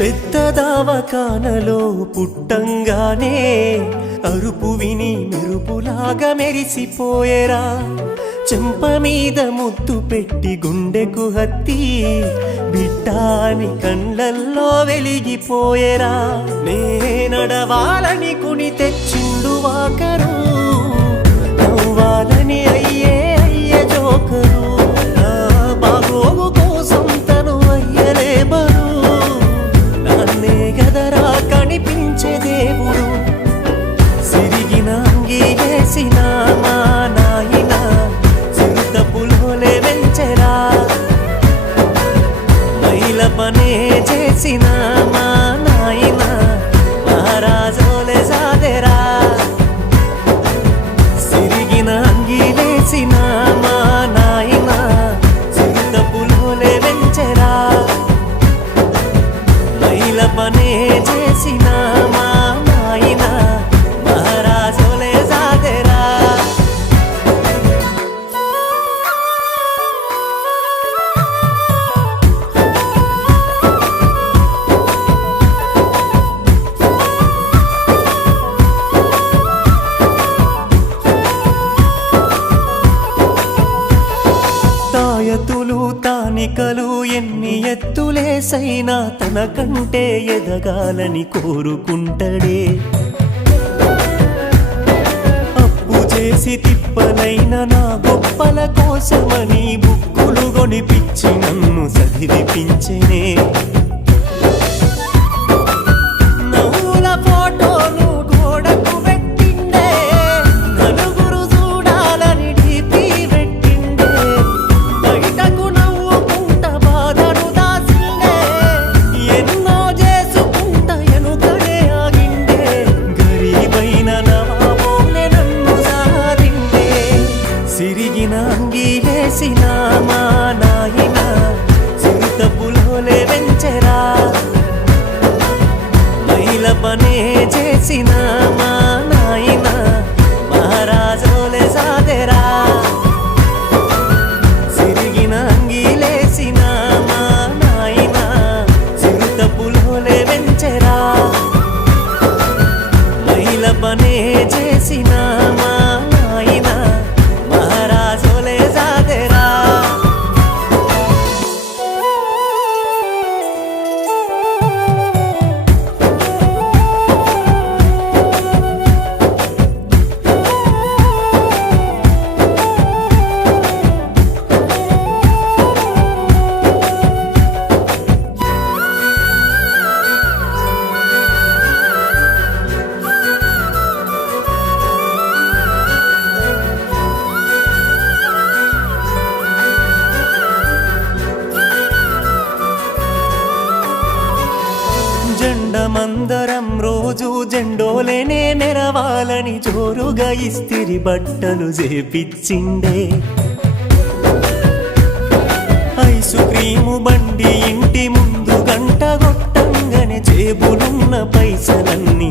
పెద్ద దవాఖానలో పుట్టంగానే అరుపు విని మెరుపులాగా మెరిసిపోయేరా. చెంప మీద ముద్దు పెట్టి గుండెకు హత్తి బిడ్డాని కళ్ళల్లో వెలిగిపోయేరా. నే నడవాలని కుని తెచ్చిండు వాకరు, నవ్వాలని అయ్యే జోకరు. నా బాగోగు కోసం తను అయ్యలే బరు, నాన్నే గదరా కనిపించే దేవుడు. సిరిగిన అంగీలేసిన మా నాయన చిరుతపులోలే వెంచెరా. మైల పనే చేసిన మా నాయన మహారాజోలే సాదెరా. సిరిగిన అంగీలేసిన మా నాయన చిరుతపులోలే వెంచెరా. మైల పనే చేసిన మా నాయన మహారాజోలే సాదెరా. తాయతులు తానికలు ఎన్ని ఎత్తులేసైనా తన కంటే ఎదగాలని కోరుకుంటడే. అప్పు చేసి తిప్పలైన నా గొప్పల కోసమని బుక్కులు కొనిపించి నన్ను చదివిపించెనే. నవ్వుల ఫోటోలు గోడకు పెట్టిండే, నలుగురు చూడాలని డీపీ పెట్టిండే. బయటకు నవ్వుకుంట బాధను దాసిండే, ఎన్నో చేసుకుంట ఎనుకనే ఆగిండే. గరీబైన నవాబోలే నన్ను సారిండే. సిరిగిన అంగీలేసిన మా నాయన చిరుతపులోలే వెంచెరా. మైల పనే చేసిన మా నాయన మహారాజోలే సాదెరా. సిరిగిన అంగీలేసిన మా నాయన చిరుతపులోలే వెంచెరా. మైల పనే చేసిన మా నాయన మహారాజోలే సాదెరా. జెండమందరం రోజు జెండోలేనే నెరవాలని జోరుగా ఇస్తిరి బట్టలు చేపిచ్చిండే. ఐసు క్రీము బండి ఇంటి ముందు గంట కొట్టంగానే జేబులున్న పైసలన్నీ